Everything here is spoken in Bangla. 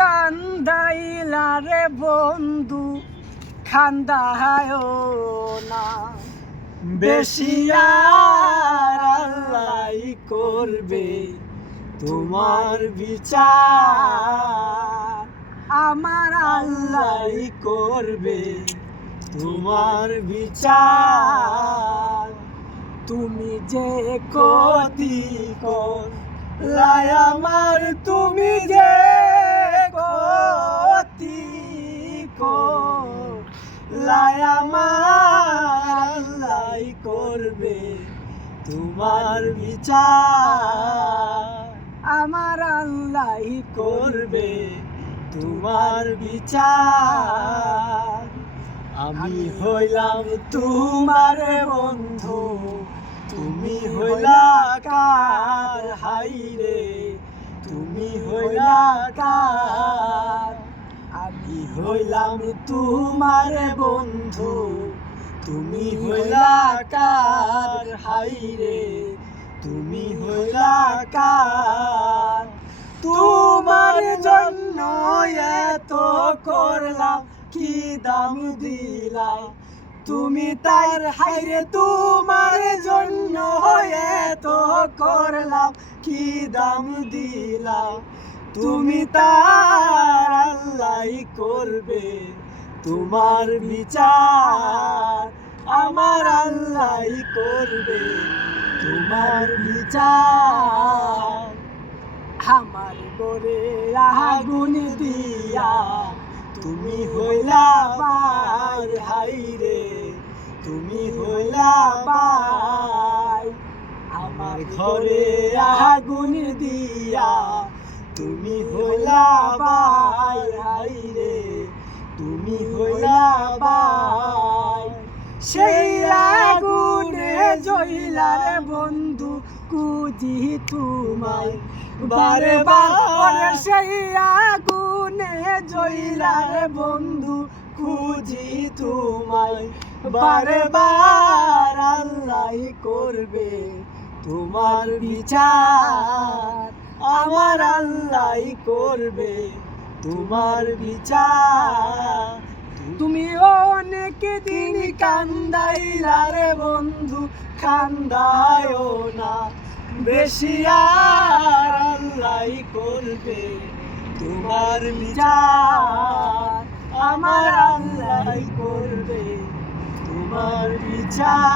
কান্দাইলা রে বন্ধু খান্দায় না। বেশি আল্লাহ করবে তোমার বিচার। আমার আল্লাহ করবে তোমার বিচার। তুমি যে কতি কর আমার তুমি যে লাই করবে তোমার বিচার। আমার আল্লাহ করবে তোমার বিচার। আমি হইলাম তোমার বন্ধু, তুমি হইলা কার হাইরে? তুমি হইলা কার হইলাম তোমার বন্ধু, তুমি হইলা কার হাইরে? তুমি হইলা কার? তোমার জন্য এত করলাম, কি দাম দিলাই? তুমি তার হাইরে, তোমার জন্য এত করলাম, কি দাম দিলাম তুমি তার আল্লাহ করবে, তোমার বিচার আমার আল্লাহ করবে, তোমার বিচার আমার করে আগুন দিয়া তুমি হইলা বার হাইরে তুমি হইলা বাই আমার ঘরে আগুন দিয়া তুমি হইলা বাই হাইরে তুমি হইলা বাই সেই আগুনে জইলার বন্ধু কুজি তোমায়। বারে বারে সেই আগুনে জইলার বন্ধু, খুঁজি তোমায়। বারে বার আল্লাহ করবে তোমার বিচার। করবে তোমার বিচার। তুমি অনেক দিন কান্দাইলা রে বন্ধু কান্দায়ও না। বেশি আর আল্লাহ করবে তোমার বিচার। আমার আল্লাহ করবে তোমার বিচার।